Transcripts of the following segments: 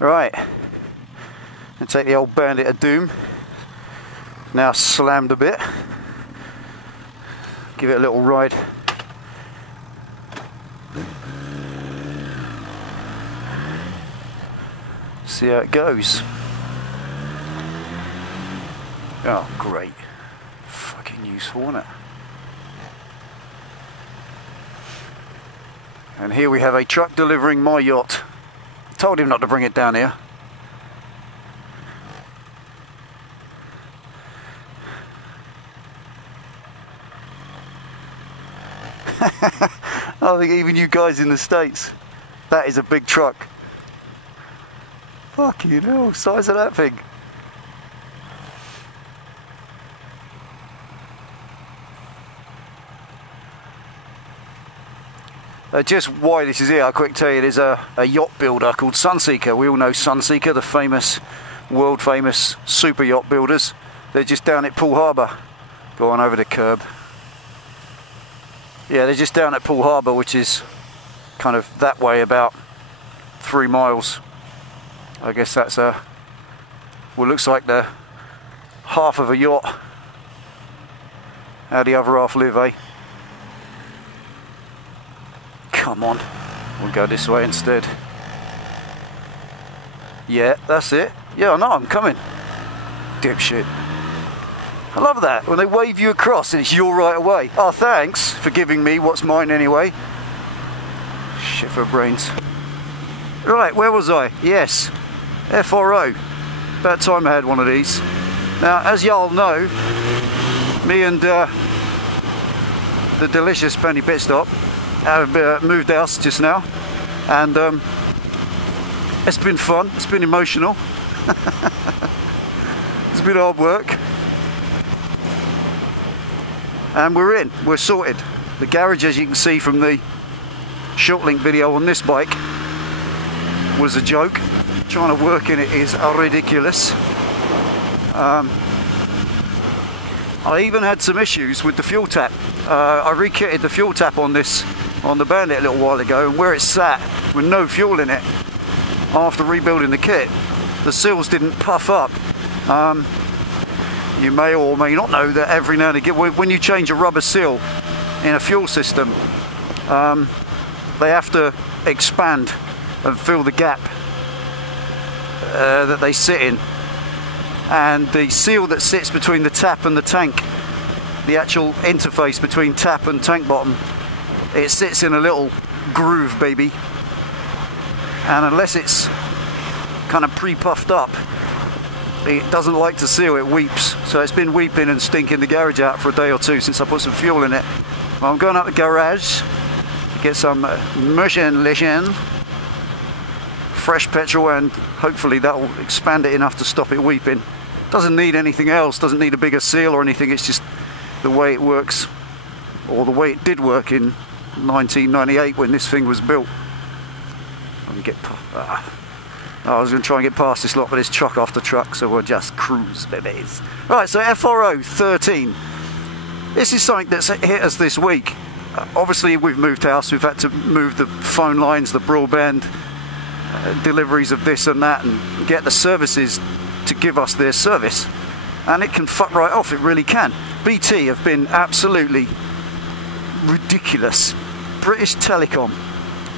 Right, and take the old Bandit of Doom. Now slammed a bit. Give it a little ride. See how it goes. Oh, great. Fucking useful, isn't it? And here we have a truck delivering my yacht. Told him not to bring it down here. I think even you guys in the States, that is a big truck. Fucking hell, size of that thing. Just why this is here, I'll quick tell you, there's a yacht builder called Sunseeker. We all know Sunseeker, the famous, world famous super yacht builders. They're just down at Poole Harbour. Go on over the curb. Yeah, they're just down at Poole Harbour, which is kind of that way about 3 miles. I guess that's well, looks like the half of a yacht. How the other half live, eh? Come on, we'll go this way instead. Yeah, that's it. Yeah, I know, I'm coming. Dipshit. I love that, when they wave you across and it's your right away. Oh, thanks for giving me what's mine anyway. Shit for brains. Right, where was I? Yes, FRO. About time I had one of these. Now, as y'all know, me and the delicious Penny Pitstop have moved house just now, and it's been fun, it's been emotional. It's been hard work. And we're sorted. The garage, as you can see from the short link video on this bike, was a joke. Trying to work in it is ridiculous. I even had some issues with the fuel tap. I re-kitted the fuel tap on the Bandit a little while ago, and where it sat with no fuel in it after rebuilding the kit, the seals didn't puff up. You may or may not know that every now and again, when you change a rubber seal in a fuel system, they have to expand and fill the gap that they sit in. And the seal that sits between the tap and the tank, the actual interface between tap and tank bottom, it sits in a little groove, baby. And unless it's kind of pre-puffed up, it doesn't like to seal, it weeps. So it's been weeping and stinking the garage out for a day or two since I put some fuel in it. Well, I'm going up the garage to get some motion, fresh petrol, and hopefully that will expand it enough to stop it weeping. Doesn't need anything else, doesn't need a bigger seal or anything, it's just the way it works, or the way it did work in 1998 when this thing was built. I was going to try and get past this lot, but it's truck after truck, so we'll just cruise, babies. Right, so FRO 13. This is something that's hit us this week. Obviously, we've moved house, we've had to move the phone lines, the broadband, deliveries of this and that, and get the services to give us their service. And it can fuck right off, it really can. BT have been absolutely ridiculous. British Telecom,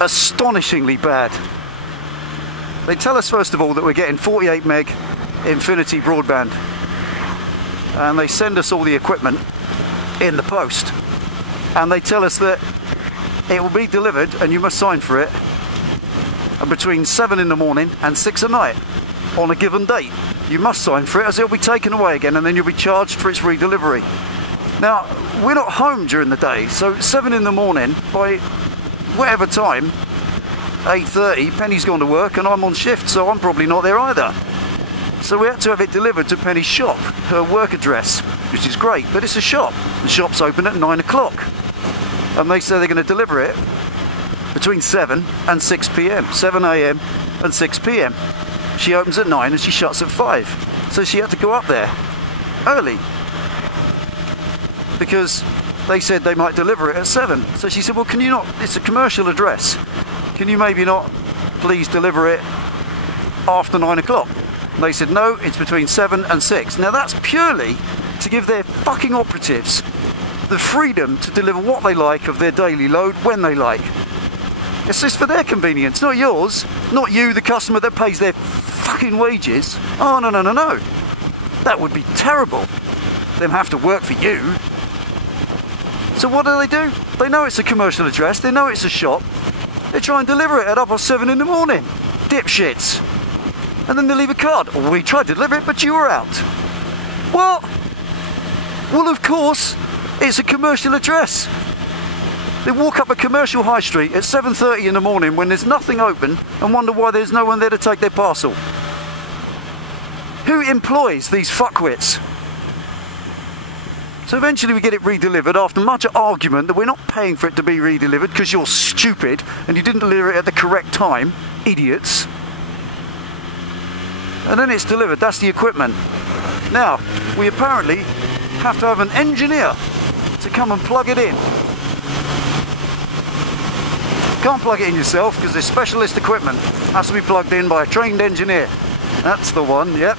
astonishingly bad. They tell us first of all that we're getting 48 meg Infinity broadband, and they send us all the equipment in the post, and they tell us that it will be delivered and you must sign for it between 7 in the morning and 6 at night on a given date. You must sign for it, as it'll be taken away again, and then you'll be charged for its redelivery. Now, we're not home during the day, so 7 in the morning, by whatever time, 8:30, Penny's gone to work and I'm on shift, so I'm probably not there either. So we had to have it delivered to Penny's shop, her work address, which is great, but it's a shop. The shop's open at 9 o'clock. And they say they're going to deliver it between 7 and 6 p.m, 7 a.m. and 6 p.m. She opens at 9 and she shuts at 5. So she had to go up there early, because they said they might deliver it at 7. So she said, well, can you not, it's a commercial address, can you maybe not please deliver it after 9 o'clock. And they said, no, it's between 7 and 6. Now that's purely to give their fucking operatives the freedom to deliver what they like of their daily load when they like. It's just for their convenience, not yours, not you, the customer that pays their fucking wages. Oh, no, no, no, no. That would be terrible. Them have to work for you. So what do? They know it's a commercial address, they know it's a shop. They try and deliver it at 7:30 in the morning. Dipshits. And then they leave a card. Oh, we tried to deliver it, but you were out. What? Well, of course, it's a commercial address. They walk up a commercial high street at 7:30 in the morning when there's nothing open and wonder why there's no one there to take their parcel. Who employs these fuckwits? So eventually we get it redelivered after much argument that we're not paying for it to be redelivered because you're stupid and you didn't deliver it at the correct time. Idiots. And then it's delivered. That's the equipment. Now, we apparently have to have an engineer to come and plug it in. Can't plug it in yourself because there's specialist equipment. Has to be plugged in by a trained engineer. That's the one, yep.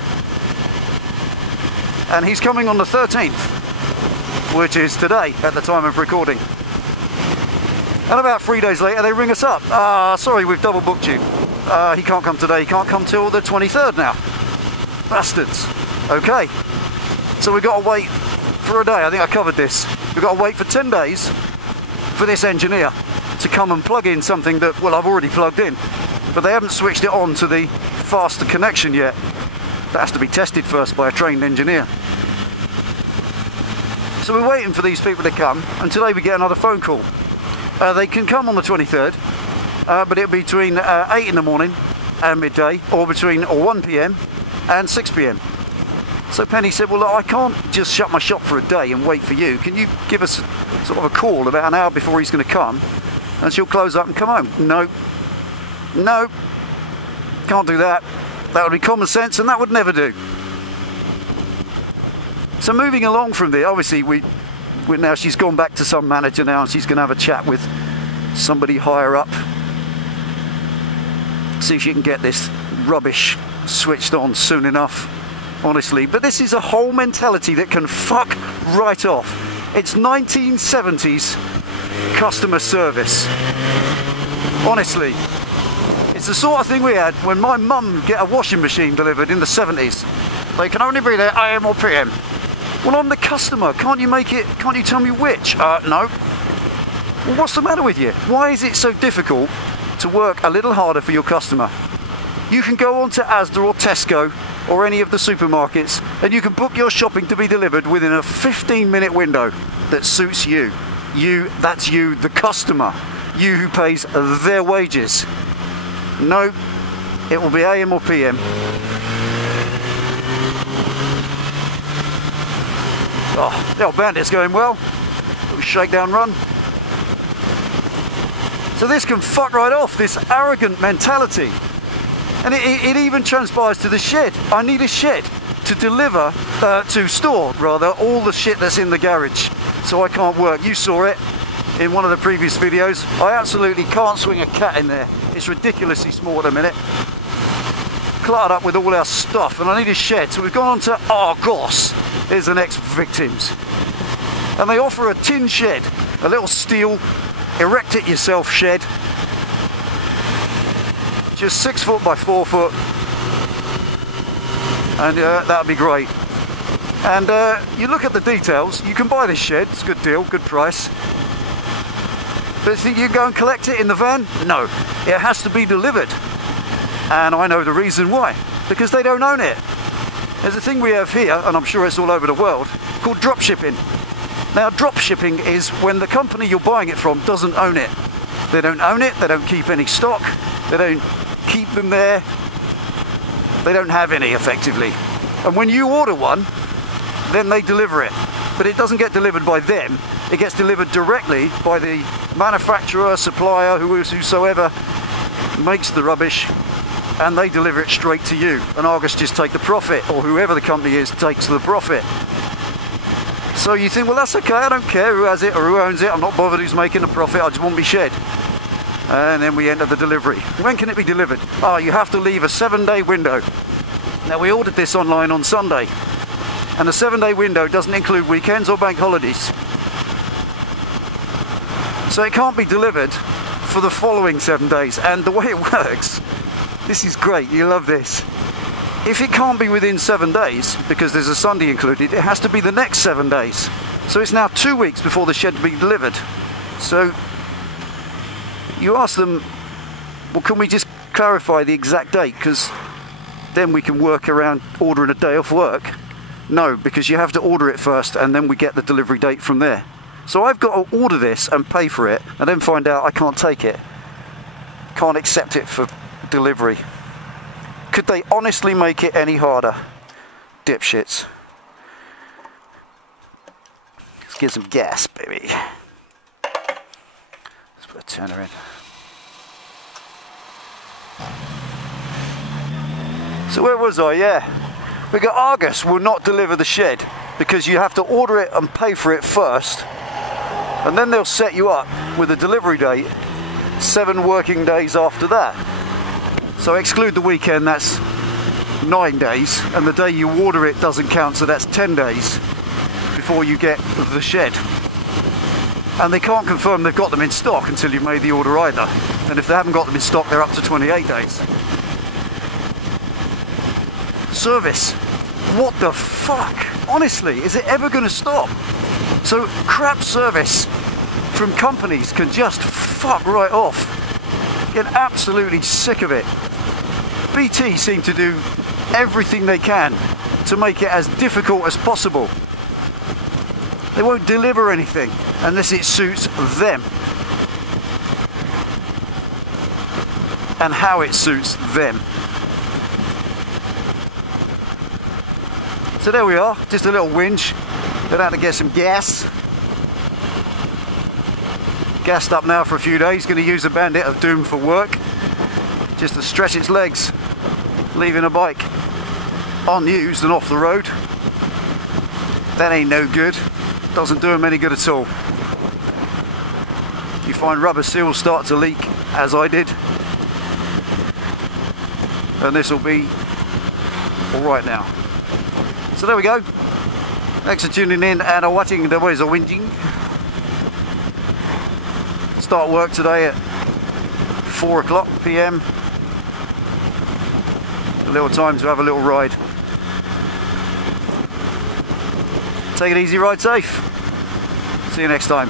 And he's coming on the 13th, which is today at the time of recording. And about 3 days later they ring us up. Sorry, we've double booked you. He can't come today, he can't come till the 23rd now. Bastards. Okay. So we've got to wait for a day. I think I covered this. We've got to wait for 10 days for this engineer to come and plug in something that, well, I've already plugged in, but they haven't switched it on to the faster connection yet. That has to be tested first by a trained engineer. So we're waiting for these people to come, and today we get another phone call. They can come on the 23rd, but it'll be between 8 in the morning and midday, or between 1 PM and 6 PM. So Penny said, well, look, I can't just shut my shop for a day and wait for you. Can you give us sort of a call about an hour before he's going to come? And she'll close up and come home. No. No. Can't do that. That would be common sense and that would never do. So moving along from there, obviously now she's gone back to some manager now and she's going to have a chat with somebody higher up. See if she can get this rubbish switched on soon enough. Honestly, but this is a whole mentality that can fuck right off. It's 1970s customer service. Honestly, it's the sort of thing we had when my mum would get a washing machine delivered in the 70s. They can only be there AM or PM. Well, I'm the customer. Can't you make it? Can't you tell me which? No. Well, what's the matter with you? Why is it so difficult to work a little harder for your customer? You can go on to Asda or Tesco or any of the supermarkets and you can book your shopping to be delivered within a 15-minute window that suits you. That's you, the customer. You who pays their wages. No, it will be AM or PM. Oh, the old bandit's going well. Little shakedown run. So this can fuck right off, this arrogant mentality. And it even transpires to the shed. I need a shed to deliver, to store rather, all the shit that's in the garage. So I can't work. You saw it in one of the previous videos. I absolutely can't swing a cat in there. It's ridiculously small at the minute. Cluttered up with all our stuff and I need a shed. So we've gone on to Argos. Here's the next victims. And they offer a tin shed, a little steel, erect it yourself shed. Just 6 foot by 4 foot. And that'd be great. And you look at the details, you can buy this shed, it's a good deal, good price. But think you can go and collect it in the van? No, it has to be delivered. And I know the reason why, because they don't own it. There's a thing we have here, and I'm sure it's all over the world, called drop shipping. Now drop shipping is when the company you're buying it from doesn't own it. They don't own it, they don't keep any stock, they don't keep them there, they don't have any effectively. And when you order one, then they deliver it. But it doesn't get delivered by them, it gets delivered directly by the manufacturer, supplier, whosoever makes the rubbish, and they deliver it straight to you. And Argos just take the profit, or whoever the company is takes the profit. So you think, well, that's okay, I don't care who has it or who owns it, I'm not bothered who's making the profit, I just want my shed. and then we enter the delivery. When can it be delivered? Oh, you have to leave a 7-day window. Now, we ordered this online on Sunday, and the 7-day window doesn't include weekends or bank holidays. So it can't be delivered for the following 7 days. And the way it works, this is great, you love this. If it can't be within 7 days, because there's a Sunday included, it has to be the next 7 days. So it's now 2 weeks before the shed to be delivered. So you ask them, well, can we just clarify the exact date? Because then we can work around ordering a day off work. No, because you have to order it first and then we get the delivery date from there. So I've got to order this and pay for it and then find out I can't take it. Can't accept it for delivery. Could they honestly make it any harder? Dipshits. Let's get some gas, baby. Let's put a turner in. So where was I? Yeah. We got Argus will not deliver the shed because you have to order it and pay for it first. And then they'll set you up with a delivery date 7 working days after that. So exclude the weekend, that's 9 days, and the day you order it doesn't count, so that's 10 days before you get the shed. And they can't confirm they've got them in stock until you've made the order either. And if they haven't got them in stock, they're up to 28 days. Service. What the fuck? Honestly, is it ever going to stop? So crap service from companies can just fuck right off. Get absolutely sick of it. BT seem to do everything they can to make it as difficult as possible. They won't deliver anything unless it suits them and how it suits them. So there we are, just a little whinge. Been out to get some gas. Gassed up now for a few days. Going to use the Bandit of Doom for work, just to stretch its legs, leaving a bike unused and off the road. That ain't no good. Doesn't do them any good at all. You find rubber seals start to leak, as I did, and this will be all right now. So there we go. Thanks for tuning in and watching the boys are whinging. Start work today at 4 o'clock PM. A little time to have a little ride. Take it easy, ride safe. See you next time.